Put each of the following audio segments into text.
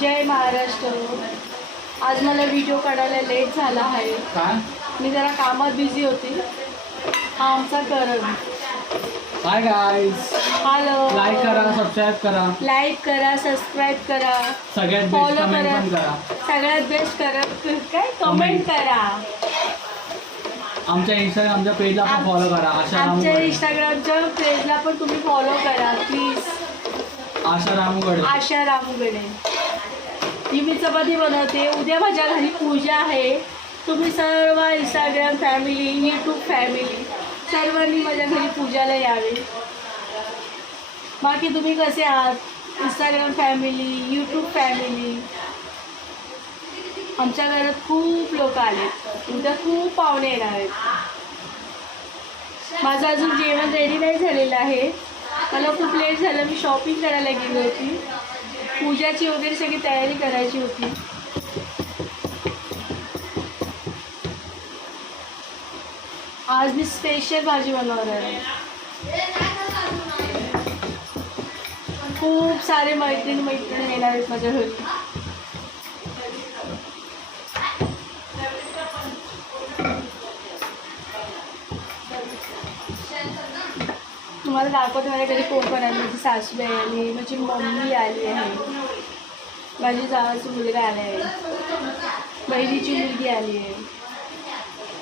जय महाराष्ट्र। आज मला व्हिडिओ काढायला लेट झाला आहे। मी जरा कामात बिझी होती। हा आमचा Karan. Hi guys, hello. Like करा, सबस्क्राइब करा, सबस्क्राइब करा, सगळ्यात बेस्ट कमेंट पण करा। सगळ्यात बेस्ट करा काय कमेंट करा। आमच्या इंस्टाग्रामच्या पेजला पण फॉलो करा। आमच्या इंस्टाग्रामच्या पेजला पण तुम्ही फॉलो करा प्लीज। आशा रामूगडे। मी चपाती बनवते। उद्या माझ्या घरी पूजा आहे। तुम्ही सर्व इंस्टाग्राम फॅमिली, यूट्यूब फॅमिली सर्वांनी माझ्या घरी पूजाला यावे। बाकी तुम्ही कसे आहात? Instagram family, YouTube family. आमच्या घरात खूप लोक आलेत। उद्या खूप पाहुणे येणार आहेत। माझं अजून जेवण रेडी नाही झालेलं आहे। मला खूप लेट झालं। मी शॉपिंग करायला गेली होती। पूजाची वगैरे सगळी तयारी करायची होती। आज मी स्पेशल भाजी बनवणार आहे। खूप सारे मैत्रिणी येणार आहेत माझ्या घरी। तुम्हाला दाखवते माझ्या घरी कोण कोण आली। माझी सासूबाई आली, माझी मम्मी आली आहे, माझी जावाचा मुलगा आला आहे, बहिणीची मुलगी आली आहे।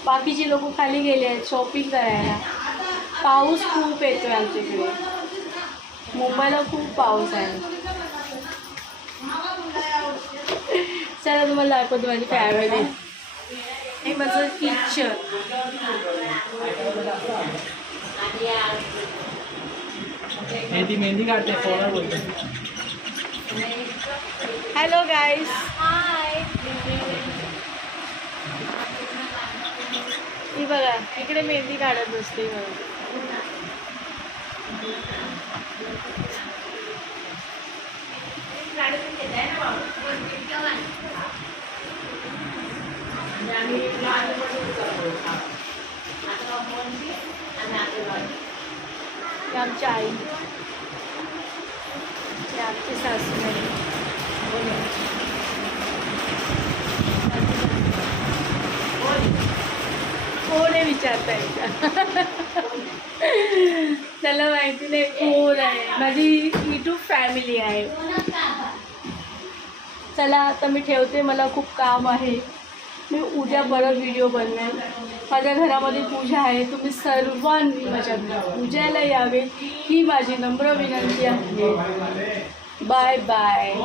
बाकीचे लोक खाली गेले आहेत शॉपिंग करायला। पाऊस खूप येतोय आमच्याकडे। मुंबईला खूप पाऊस आहे। चला तुम्हाला दाखवतो माझी फॅमिली। हे माझं किचन। ती मेहंदी काढते, फॉलो बोलते। हॅलो गाईस, हाय। ही बघा इकडे मेहंदी काढत बसते। आमची आई, आमची सासूबाई। कोण आहे विचारता येईल त्याला माहिती नाही कोण आहे। माझी यूट्यूब फॅमिली आहे। चला आता मी ठेवते, मला खूप काम आहे। मी उद्या परत व्हिडिओ बनवेन। माझ्या घरामध्ये पूजा आहे। तुम्ही सर्वांनी माझ्या पूजेला यावे ही माझी नम्र विनंती आहे। Bye bye.